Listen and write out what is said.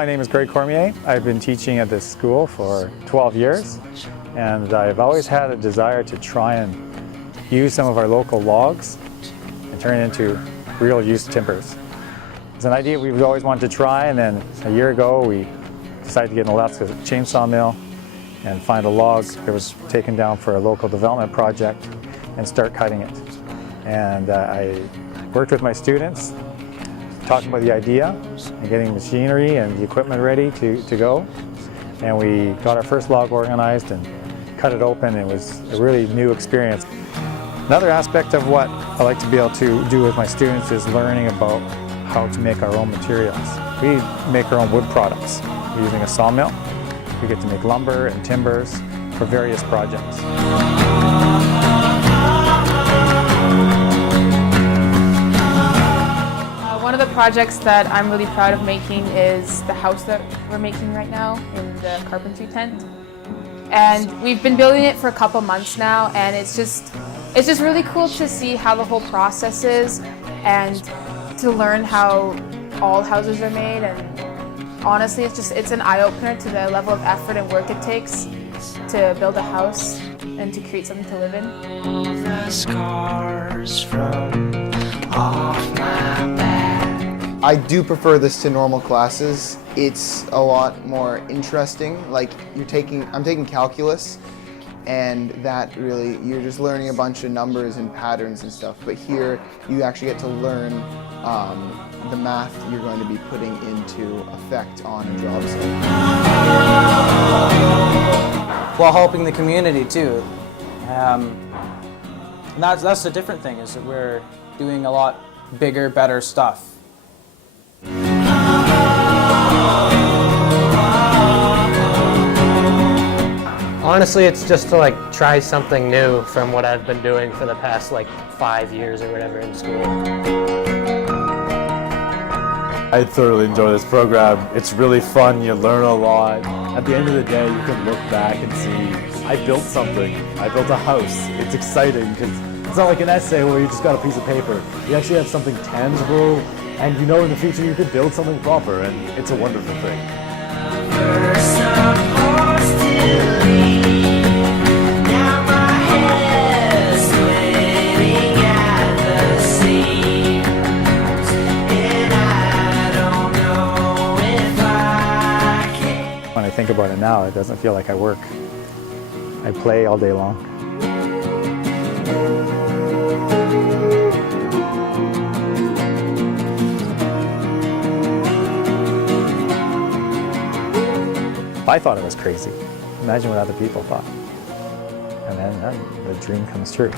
my name is Greg Cormier. I've been teaching at this school for 12 years, and I've always had a desire to try and use some of our local logs and turn it into real use timbers. It's an idea we've always wanted to try, and then a year ago we decided to get an Alaska chainsaw mill and find a log that was taken down for a local development project and start cutting it. And I worked with my students, talking about the idea and getting machinery and the equipment ready to go. And we got our first log organized and cut it open. It was a really new experience. Another aspect of what I like to be able to do with my students is learning about how to make our own materials. We make our own wood products. We're using a sawmill. We get to make lumber and timbers for various projects. One of the projects that I'm really proud of making is the house that we're making right now in the carpentry tent. And we've been building it for a couple months now, and it's just really cool to see how the whole process is and to learn how all houses are made. And honestly, it's an eye-opener to the level of effort and work it takes to build a house and to create something to live in. The scars from off my back. I do prefer this to normal classes. It's a lot more interesting. Like I'm taking calculus, and that really, you're just learning a bunch of numbers and patterns and stuff. But here, you actually get to learn the math you're going to be putting into effect on a job site. While helping the community too. And that's the different thing, is that we're doing a lot bigger, better stuff. Honestly, it's just to try something new from what I've been doing for the past 5 years or whatever in school. I thoroughly enjoy this program. It's really fun, you learn a lot. At the end of the day, you can look back and see, I built something. I built a house. It's exciting because it's not like an essay where you just got a piece of paper. You actually have something tangible, and you know in the future you could build something proper, and it's a wonderful thing. When I think about it now, it doesn't feel like I work. I play all day long. I thought it was crazy. Imagine what other people thought. And then the dream comes true.